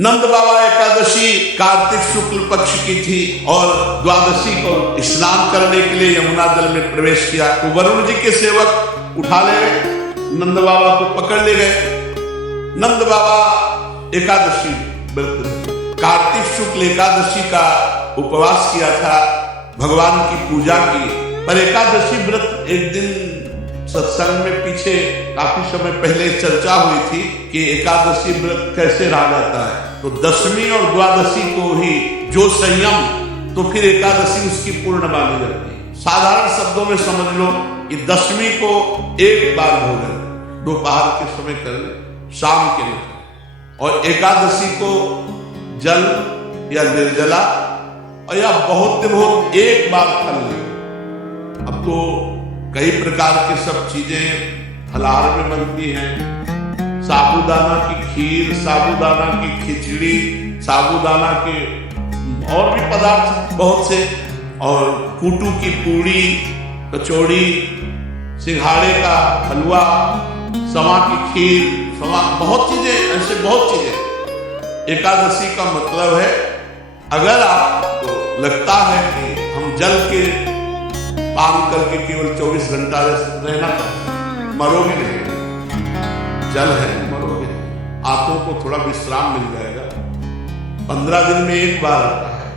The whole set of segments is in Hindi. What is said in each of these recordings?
नंद बाबा एकादशी कार्तिक शुक्ल पक्ष की थी और द्वादशी को स्नान करने के लिए यमुना जल में प्रवेश किया तो वरुण जी के सेवक उठा ले गए, नंद बाबा को पकड़ ले गए। नंद बाबा एकादशी व्रत कार्तिक शुक्ल एकादशी का उपवास किया था, भगवान की पूजा की। पर एकादशी व्रत एक दिन सत्संग में पीछे काफी समय पहले चर्चा हुई थी कि एकादशी व्रत कैसे रहा जाता है, तो दशमी और द्वादशी को ही जो संयम, तो फिर एकादशी उसकी पूर्ण मानी जाती है। साधारण शब्दों में समझ लो कि दशमी को एक बार भोजन दोपहर के समय कर ले, शाम के लिए, और एकादशी को जल या निर्जला या बहुत दिन हो एक बार कर ले। अब तो कई प्रकार के सब चीजें फलाहार में बनती हैं, साबूदाना की खीर, साबूदाना की खिचड़ी, साबूदाना के और भी पदार्थ बहुत से, और कूटू की पूड़ी, कचौड़ी, सिंघाड़े का हलवा, सवा की खीर, सवा, बहुत चीजें, ऐसे बहुत चीजें। एकादशी का मतलब है अगर आपको लगता है कि हम जल के पान करके केवल 24 घंटा रहना चाहते, मरोगे नहीं, जल है मरोगे, आंखों को थोड़ा विश्राम मिल जाएगा, 15 दिन में एक बार आता है।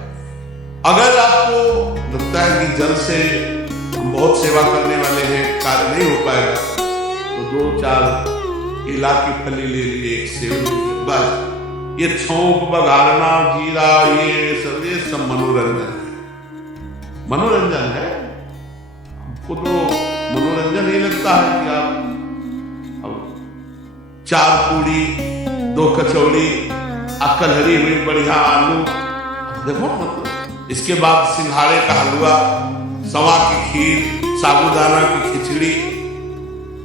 अगर आपको लगता है कि जल से हम बहुत सेवा करने वाले हैं, कार्य नहीं हो पाएगा, तो 2-4 केला की फली ले लिए, एक सेव ले लिए, बस। ये छौंक, बघारना, जीरा, ये सब मनोरंजन है, मनोरंजन है। को तो मनोरंजन नहीं लगता है कि आप 4 पूड़ी, 2 कचौड़ी, कलहरी हुई बढ़िया आलू, देखो मतलब। इसके बाद सिंघाड़े का हलवा, सवा की खीर, साबूदाना की खिचड़ी,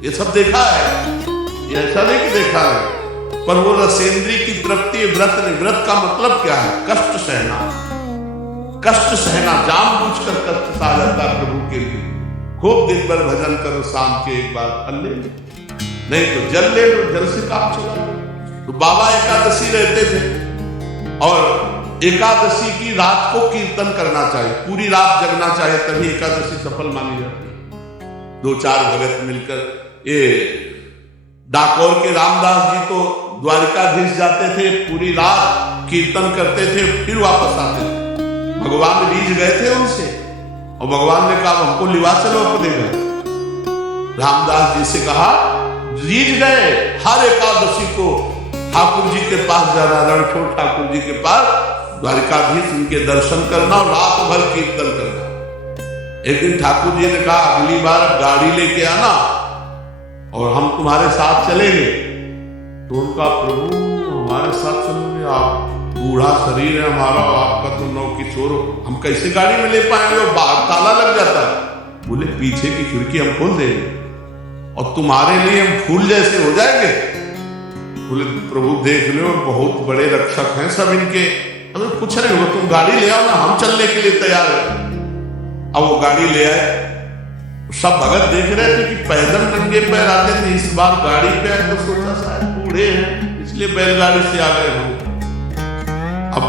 ये सब देखा है, ये ऐसा नहीं कि देखा है। पर वो रसेंद्री की तृप्ति व्रत का मतलब क्या है? कष्ट सहना, कष्ट सहना, जानबूझकर कष्ट सहा जाता है प्रभु के लिए। खूब दिन भर भजन करो, शाम के एक बार फल ले लो, नहीं तो जल ले लो, जल से काम चला लो। तो बाबा एकादशी रहते थे और एकादशी की रात को कीर्तन करना चाहिए, पूरी रात जगना चाहिए, तभी एकादशी सफल मानी जाती है। 2-4 भगत मिलकर, ये डाकोर के रामदास जी तो द्वारिकाधीश जाते थे, पूरी रात कीर्तन करते थे, फिर वापस आते थे। भगवान रीझ गए थे उनसे और भगवान ने कहा हमको लिवा चलो अपने घर। रामदास जी से कहा रीझ गए, हर एकादशी को ठाकुर जी के पास जाना, रणछोड़ ठाकुर जी के पास, द्वारिकाधीश उनके दर्शन करना और रात भर कीर्तन करना। एक दिन ठाकुर जी ने कहा अगली बार गाड़ी लेके आना और हम तुम्हारे साथ चलेंगे। तो उनका प्रभु हमारे साथ चलोगे? आप बूढ़ा शरीर है हमारा, आपका तो नौ किशोर, हम कैसे गाड़ी में ले पाएंगे? और बाहर ताला लग जाता है। बोले पीछे की खिड़की हम खोल देंगे और तुम्हारे लिए हम फूल जैसे हो जाएंगे। बोले प्रभु देख लो बहुत बड़े रक्षक हैं सब इनके, अगर कुछ नहीं होगा तुम गाड़ी ले आओ ना, हम चलने के लिए तैयार है। अब वो गाड़ी ले आए, सब भगत देख रहे थे कि पैदल नंगे पैर आते थे, इस बार गाड़ी पे आए तो सोचा शायद बूढ़े हैं इसलिए बैलगाड़ी से आ गए होंगे। अब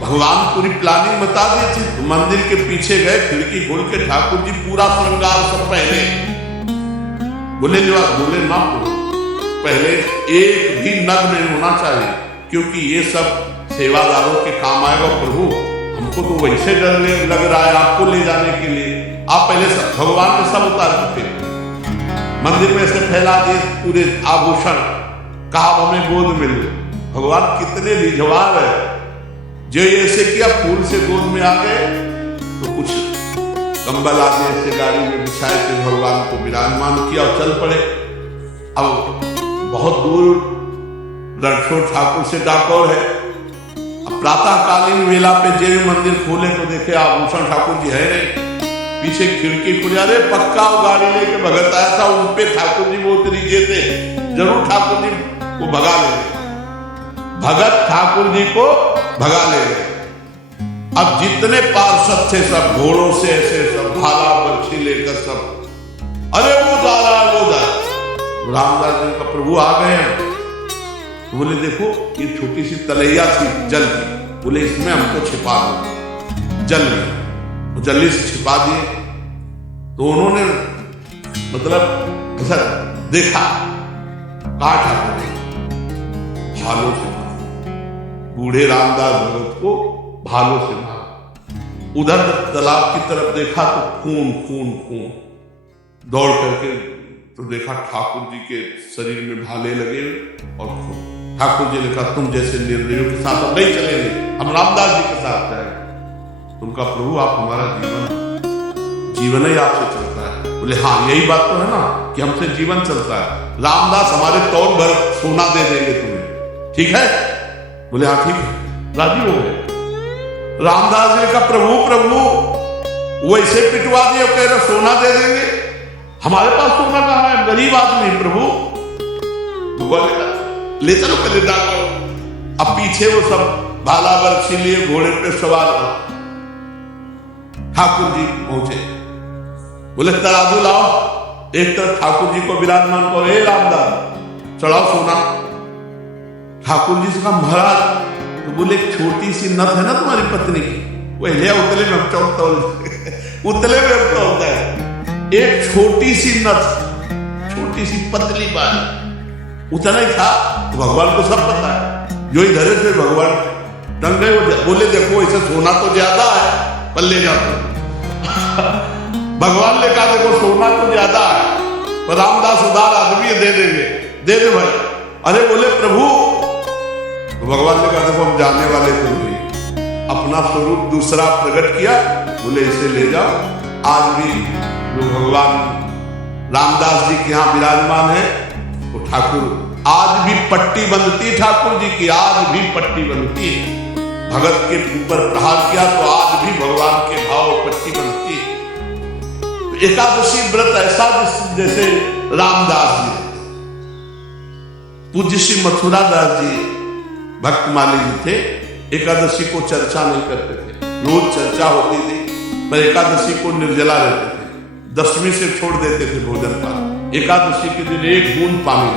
भगवान पूरी प्लानिंग बता दी थी, मंदिर के पीछे गए, खिड़की खोल के ठाकुर जी पूरा श्रृंगार सब पहले। बोले ना पहले एक भी नग नहीं होना चाहिए, क्योंकि ये सब सेवादारों के काम आएगा। प्रभु हमको तो वैसे डर लग रहा है आपको ले जाने के लिए, आप पहले सब भगवान ने सब उतार चुके, मंदिर में से फैला दिए पूरे आभूषण, कहा हमें गोद में लो। भगवान कितने रिझवार है, जो ऐसे किया फूल से गोद में आ गए, तो कुछ कंबल आदि ऐसे गाड़ी में बिछाए थे, भगवान को विराजमान किया और चल पड़े। अब बहुत दूर रणछोड़ ठाकुर से डाकोर है। अब प्रातःकालीन वेला पे जब मंदिर खोले तो देखे आभूषण ठाकुर जी है नहीं, पीछे खिड़की खुल, अरे पक्का वो गाड़ी लेके भगत आया था, उन पे ठाकुर जी बहुत रीझे थे, जरूर ठाकुर जी को भगा ले, भगत ठाकुर जी को भगा ले। अब जितने पार्षद थे सब घोड़ों से ऐसे सब भाला बर्छी लेकर सब, अरे वो जा रहा है वो जा रहा। रामदास जी का प्रभु आ गए हैं, तो बोले देखो ये छोटी सी तलैया थी जल की, बोले इसमें हमको छिपा दो जल में, जल्दी से छिपा दिए। तो उन्होंने मतलब ऐसा देखा, काट भालों से मारा, बूढ़े रामदास भगत को भालों से मारा। उधर तालाब की तरफ देखा तो खून खून खून, दौड़ करके तो देखा ठाकुर जी के शरीर में भाले लगे और खून। ठाकुर जी ने कहा तुम जैसे निर्दयियों के साथ हम नहीं चलेंगे, हम रामदास जी के साथ जाएंगे। तुमका प्रभु आप हमारा जीवन ही आपसे चलता है। बोले हाँ यही बात तो है ना कि हमसे जीवन चलता है, रामदास हमारे तौल भर सोना दे देंगे तुम्हें, ठीक है? बोले हाँ ठीक है, राजी हो गए। रामदास जी का प्रभु प्रभु वैसे पिटवा दिए, कह रहे सोना दे देंगे, हमारे पास सोना कहाँ है, गरीब आदमी प्रभु। भगवान ले चलो कलेजा को। अब पीछे वो सब भाला बरछी लिए घोड़े पे सवार ठाकुर जी पहुंचे। बोले तराजू लाओ, एक तरफ ठाकुर जी को विराजमान करो, हे रामदास चढ़ाओ सोना। ठाकुर जी से कहा महाराज, तो बोले छोटी सी नथ है ना तुम्हारी पत्नी की, वो ले उतले में उतले में होता है, एक छोटी सी नथ, छोटी सी पतली बात, उतना ही था। तो भगवान को सब पता है, जो इधर से भगवान टंग गए। बोले देखो इसे सोना तो ज्यादा है पर ले जाओ। भगवान ने कहा देखो सोना तो ज्यादा है पर रामदास उदार आदमी दे देंगे, दे दे भाई। अरे बोले प्रभु, तो भगवान ने कहा देखो हम जाने वाले तो नहीं, अपना स्वरूप दूसरा प्रकट किया। बोले इसे ले जाओ। आज भी जो भगवान रामदास जी के यहाँ विराजमान है वो ठाकुर, आज भी पट्टी बंधती ठाकुर जी की, आज भी पट्टी बंधती है। भगत के ऊपर प्रहार किया तो आज भी भगवान के भाव पट्टी बंधती है। तो एकादशी व्रत ऐसा जैसे रामदास जी, पूज्य श्री मथुरा दास जी भक्तमाली जी थे, एकादशी को चर्चा नहीं करते थे, रोज चर्चा होती थी पर एकादशी को निर्जला रहते थे, दशमी से छोड़ देते थे भोजन पान। एकादशी के दिन एक बूंद पानी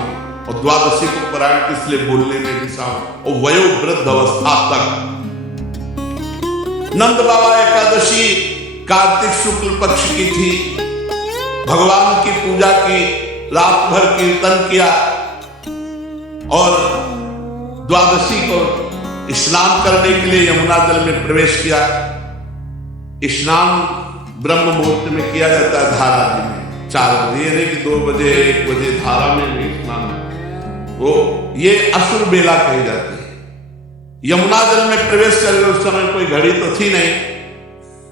और द्वादशी को परायण इसलिए बोलने में भी और वयोवृद्ध अवस्था तक। नंद बाबा एकादशी कार्तिक शुक्ल पक्ष की थी, भगवान की पूजा की, रात भर कीर्तन किया और द्वादशी को स्नान करने के लिए यमुना जल में प्रवेश किया। स्नान ब्रह्म मुहूर्त में किया जाता है धारा जी में, 4 बजे, ये नहीं कि 2 बजे 1 बजे धारा में भी स्नान, वो ये असुर बेला कही जाती है। यमुना जल में प्रवेश कर उस समय कोई घड़ी तो थी नहीं,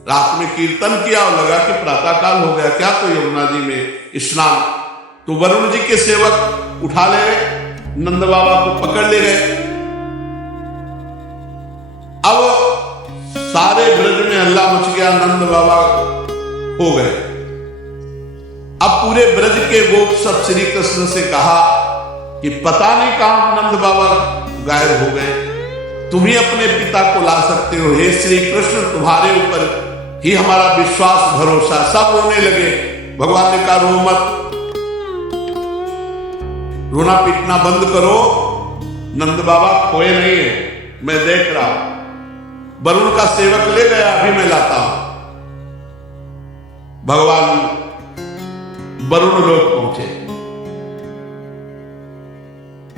रात में कीर्तन किया और लगा कि प्रातः काल हो गया क्या, तो यमुना जी में स्नान। तो वरुण जी के सेवक उठा ले गए, नंद बाबा को पकड़ ले गए। अब सारे ब्रज में हल्ला मच गया, नंद बाबा हो गए। अब पूरे ब्रज के गोप सब श्री कृष्ण से कहा कि पता नहीं कहां नंद बाबा गायब हो गए, तुम ही अपने पिता को ला सकते हो, हे श्री कृष्ण तुम्हारे ऊपर ही हमारा विश्वास भरोसा। सब रोने लगे। भगवान ने कहा रो मत, रोना पीटना बंद करो, नंद बाबा खोए नहीं है, मैं देख रहा हूं। वरुण का सेवक ले गया, अभी मैं लाता हूं। भगवान वरुण लोक पहुंचे।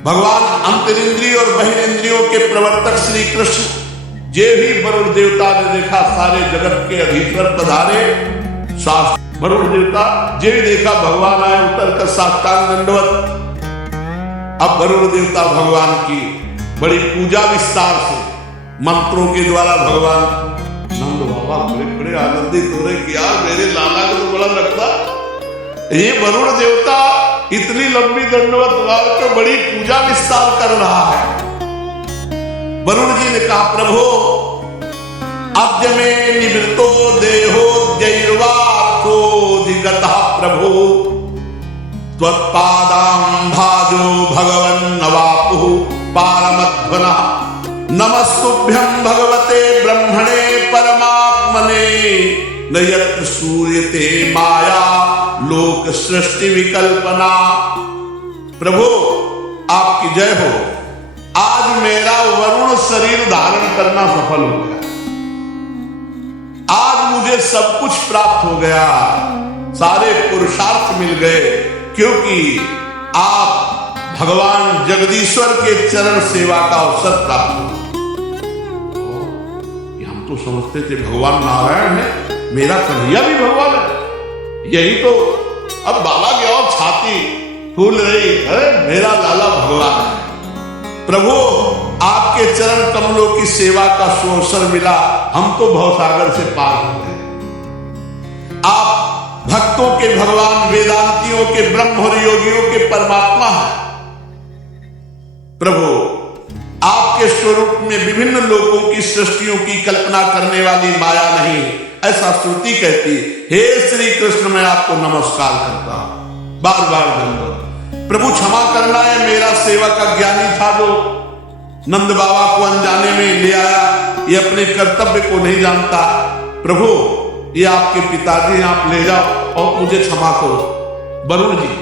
भगवान अंतरिंद्रिय और बहिरेंद्रियों के प्रवर्तक श्री कृष्ण जे भी वरुण देवता ने देखा, सारे जगत के अधीश्वर पधारे। वरुण देवता जे भी देखा, भगवान आए उतर कर साष्टांग दंडवत। अब वरुण देवता भगवान की बड़ी पूजा विस्तार से मंत्रों के द्वारा भगवान नंद बाबा बड़े बड़े आनंदित हो रहे कि यार मेरे लाला को तो बड़ा लगता, ये वरुण देवता इतनी लंबी दंडवत मार के बड़ी पूजा विस्तार कर रहा है। वरुण जी ने कहा प्रभु अद्य में निवृत्तो देहो जैर्वार्थो दिगतः प्रभु त्वत्पादां भाजो भगवन् नवापुः पारमध्वनः नमस्तुभ्यं भगवते ब्रह्मणे परमात्मने न यत्र सूर्यते माया लोक सृष्टि विकल्पना। प्रभु आपकी जय हो, आज मेरा वरुण शरीर धारण करना सफल हो गया, आज मुझे सब कुछ प्राप्त हो गया, सारे पुरुषार्थ मिल गए, क्योंकि आप भगवान जगदीश्वर के चरण सेवा का अवसर प्राप्त हो। हम तो समझते थे भगवान नारायण है, मेरा कन्हैया भी भगवान है, यही तो। अब बाबा की और छाती फूल रही, अरे मेरा लाला भगवान है। प्रभु आपके चरण कमलों की सेवा का सुअवसर मिला, हम तो भवसागर से पार हो गए। आप भक्तों के भगवान, वेदांतियों के ब्रह्म और योगियों के परमात्मा हैं। प्रभु आपके स्वरूप में विभिन्न लोगों की सृष्टियों की कल्पना करने वाली माया नहीं, ऐसा श्रुति कहती। हे श्री कृष्ण, मैं आपको नमस्कार करता हूं, बार बार दंडवत। प्रभु क्षमा करना है, मेरा सेवक अज्ञानी था जो नंद बाबा को अनजाने में ले आया, ये अपने कर्तव्य को नहीं जानता। प्रभु ये आपके पिताजी, आप ले जाओ और मुझे क्षमा करो। वरुण जी,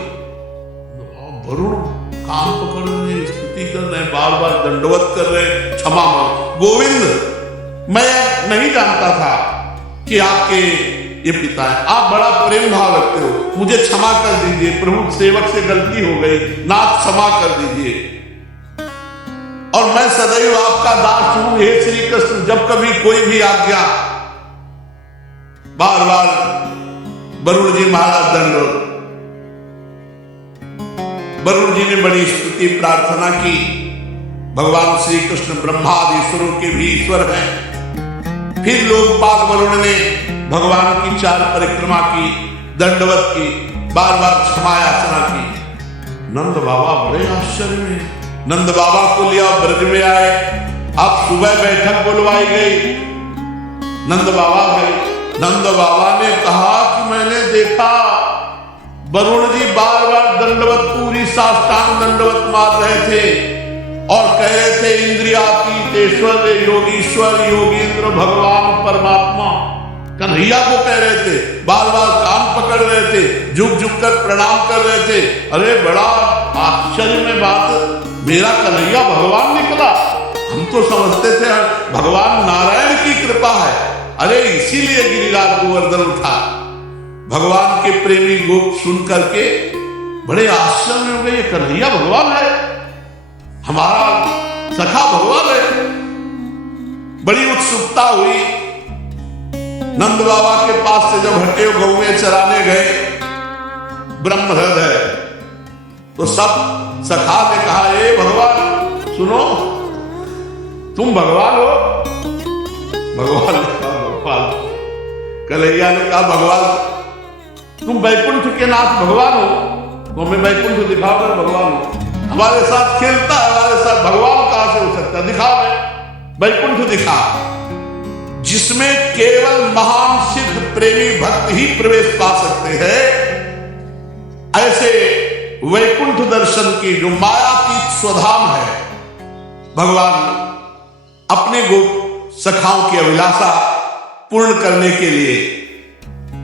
वरुण कान पकड़ रहे, स्तुति कर रहे, बार बार दंडवत कर रहे, क्षमा मांगो। गोविंद, मैं नहीं जानता था कि आपके ये पिता है, आप बड़ा प्रेम भाव रखते हो, मुझे क्षमा कर दीजिए। प्रभु सेवक से गलती हो गई, नाथ क्षमा कर दीजिए, और मैं सदैव आपका दास हूं। हे श्री कृष्ण, जब कभी कोई भी आज्ञा, बार बार वरुण जी महाराज दंडवत। वरुण जी ने बड़ी स्तुति प्रार्थना की। भगवान श्री कृष्ण ब्रह्मादि ईश्वरों के भी ईश्वर हैं। फिर लोकपाल वरुण ने भगवान की 4 परिक्रमा की, दंडवत की, बार बार क्षमा याचना की। नंद बाबा बड़े आश्चर्य में, नंद बाबा को लिया ब्रज में आए। अब सुबह बैठक बुलवाई गई, नंद बाबा गए। नंद बाबा ने कहा कि मैंने देखा वरुण जी बार बार दंडवत, पूरी साष्टांग दंडवत मार रहे थे और कह रहे थे इंद्रियातीतेश्वर योगीश्वर योगींद्र भगवान परमात्मा। कन्हैया को कह रहे थे, बार बार कान पकड़ रहे थे, झुक झुक कर प्रणाम कर रहे थे। अरे बड़ा आश्चर्य में बात, मेरा कन्हैया भगवान निकला। हम तो समझते थे भगवान नारायण की कृपा है, अरे इसीलिए गिरिराज गोवर्धन उठा। भगवान के प्रेमी गोप सुन करके बड़े आश्चर्य हो गए, ये कन्हैया भगवान है, हमारा सखा भगवान है। बड़ी उत्सुकता हुई। नंद बाबा के पास से जब हटे गौएं चराने गए ब्रह्म हृदय, तो सब सखा ने कहा, ए भगवान सुनो, तुम भगवान हो? भगवान ने कहा भगवान। कन्हैया ने कहा भगवान, तुम वैकुंठ के नाथ भगवान हो, तो हमें वैकुंठ दिखाओ कर भगवान हो। हमारे साथ खेलता है, हमारे साथ भगवान कहां से हो सकता है, दिखा हमें वैकुंठ दिखा, जिसमें केवल महान सिद्ध प्रेमी भक्त ही प्रवेश पा सकते हैं। ऐसे वैकुंठ दर्शन की जो मायातीत स्वधाम है, भगवान अपने गोप सखाओं की अभिलाषा पूर्ण करने के लिए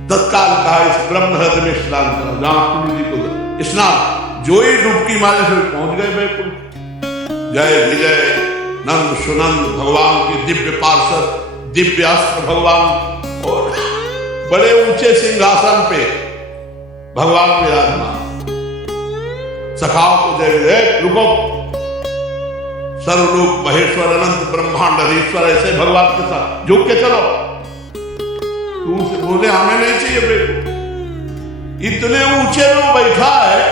तत्काल कहा, इस ब्रह्म हृदय में स्नान करो, जहां तुलसी जी को स्नान, जो ही डुबकी मारे से पहुंच गए वैकुंठ। जय विजय नंद सुनंद भगवान की दिव्य पार्षद, दिव्य अस्त्र भगवान, और बड़े ऊंचे सिंहासन पे भगवान विराजमान। सखाओ को जय विजय, रुको, सर्वलोक महेश्वर अनंत ब्रह्मांड हरीश्वर, ऐसे भगवान के साथ झुक के चलो। तू से बोले हमें नहीं चाहिए बेटो, इतने ऊंचे में बैठा है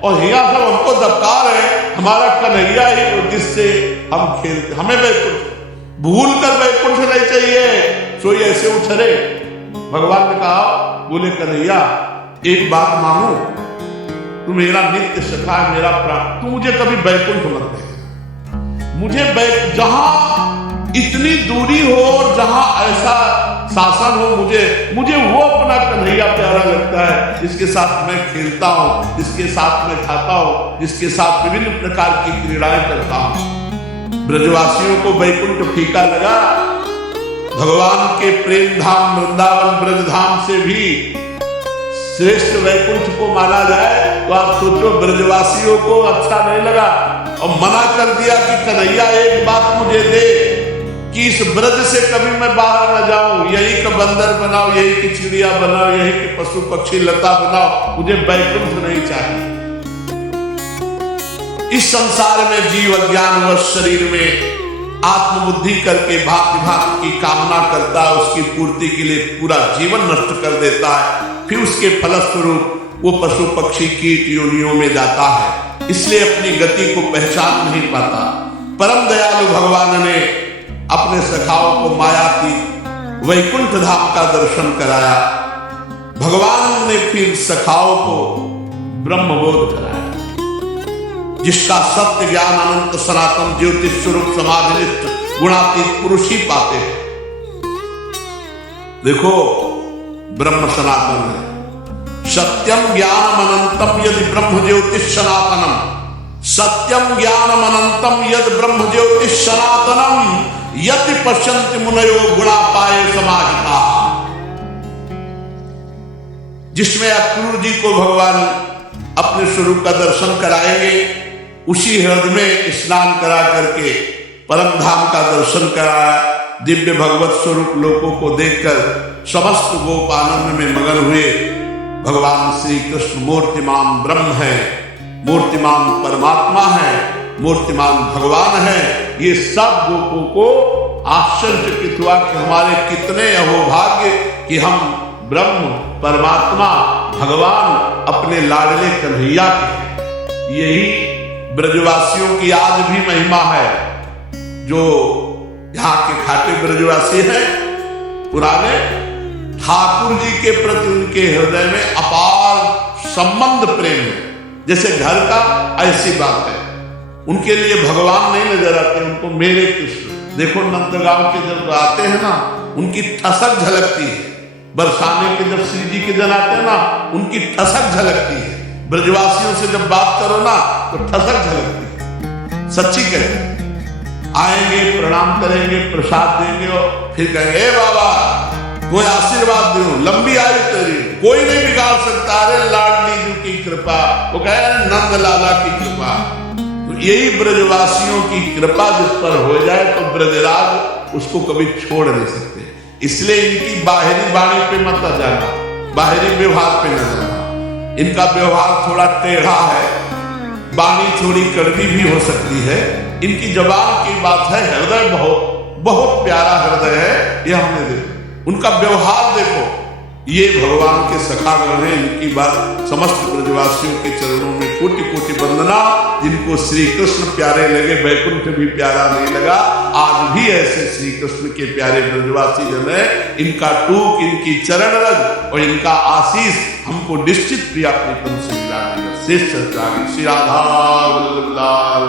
और यहाँ सब हमको दबका रहे, हमारा कन्हैया ही जिससे हम खेलते, हमें वैकुंठ भूल कर वैकुंठ नहीं चाहिए, सोई ऐसे उछरे। भगवान ने कहा, बोले कन्हैया एक बात मांगू, तू मेरा नित्य सखा है, मेरा प्राण, तू मुझे कभी वैकुंठ मत दे। मुझे जहां इतनी दूरी हो और जहां ऐसा शासन हो, मुझे वो अपना कन्हैया प्यारा लगता है, जिसके साथ मैं खेलता हूं, जिसके साथ मैं खाता हूं, जिसके साथ विभिन्न प्रकार की क्रीड़ाएं करता हूं। ब्रजवासियों को वैकुंठ फीका लगा, भगवान के प्रेम धाम वृंदावन ब्रज धाम से भी श्रेष्ठ वैकुंठ को माना जाए, तो आप सोचो ब्रजवासियों को अच्छा नहीं लगा। और मना कर दिया कि कन्हैया एक बात मुझे दे कि इस ब्रज से कभी मैं बाहर न जाऊं, यही का बंदर बनाओ, यही की चिड़िया बनाओ, यही के पशु पक्षी लता बनाओ, मुझे बैकुंठ नहीं चाहिए। इस संसार में जीव अज्ञान व शरीर में आत्मबुद्धि करके भांति भांति की कामना करता है, उसकी पूर्ति के लिए पूरा जीवन नष्ट कर देता है, फिर उसके फलस्वरूप वो पशु पक्षी कीट योनियों में जाता है, इसलिए अपनी गति को पहचान नहीं पाता। परम दयालु भगवान ने अपने सखाओं को मायातीत वैकुंठ धाम का दर्शन कराया। भगवान ने फिर सखाओं को ब्रह्मबोध कराया, जिसका सत्य ज्ञान अनंत सनातन ज्योतिष स्वरूप समाधिनिष्ठ गुणातीत पुरुष ही पाते हैं। देखो ब्रह्म सनातन है, सत्यम ज्ञानम अनंतम यदि ब्रह्म ज्योतिष सनातनम, सत्यम ज्ञानम अनंतम यद ब्रह्म ज्योतिष सनातनम यदि पश्यन्ति मुनयो गुणापाये समाहिता। जिसमें अक्रूर जी को भगवान अपने स्वरूप का दर्शन कराएंगे, उसी हृदय में स्नान करा करके परम धाम का दर्शन कराया। दिव्य भगवत स्वरूप लोगों को देखकर समस्त गोप आनंद में मगन हुए। भगवान श्री कृष्ण मूर्तिमान ब्रह्म है, मूर्तिमान परमात्मा है, मूर्तिमान भगवान है। ये सब गोपों को आश्चर्यचकित हुआ कि हमारे कितने अहोभाग्य कि हम ब्रह्म परमात्मा भगवान अपने लाडले कन्हैया के। यही ब्रजवासियों की आज भी महिमा है। जो यहाँ के खाटे ब्रजवासी हैं पुराने, ठाकुर जी के प्रति उनके हृदय में अपार संबंध प्रेम है, जैसे घर का, ऐसी बात है। उनके लिए भगवान नहीं नजर आते, उनको मेरे कृष्ण। देखो नंदगांव के जब आते हैं ना, उनकी ठसक झलकती है। बरसाने के जब श्री जी के जन आते हैं ना, उनकी ठसक झलकती है। ब्रजवासियों से जब बात करो ना तो ठसक झलकती है, सच्ची कहते। आएंगे, प्रणाम करेंगे, प्रसाद देंगे और फिर कहेंगे ए बाबा कोई आशीर्वाद दो, लंबी आयु तेरी, कोई नहीं बिगाड़ सकता। अरे लाडली जी की कृपा, वो कहे नंद लाला की कृपा। तो यही ब्रजवासियों की कृपा जिस पर हो जाए तो ब्रजराज उसको कभी छोड़ नहीं सकते। इसलिए इनकी बाहरी वाणी पे मत जाना, बाहरी व्यवहार पे न जाना। इनका व्यवहार थोड़ा टेढ़ा है, वाणी थोड़ी कड़वी भी हो सकती है। इनकी जबान की बात है, हृदय बहुत बहुत प्यारा हृदय है, यह हमने देखा। उनका व्यवहार देखो, ये भगवान के सखागण हैं। इनकी बात समस्त ब्रजवासियों के चरणों में कोटि कोटि वंदना। जिनको श्री कृष्ण प्यारे लगे, वैकुंठ भी प्यारा नहीं लगा। आज भी ऐसे श्री कृष्ण के प्यारे ब्रजवासी जन है। इनका टूक, इनकी चरण रज और इनका आशीष हमको निश्चित प्रिया प्रीतम से मिला देगा। शेष चर्चा श्री राधा वल्लभ लाल।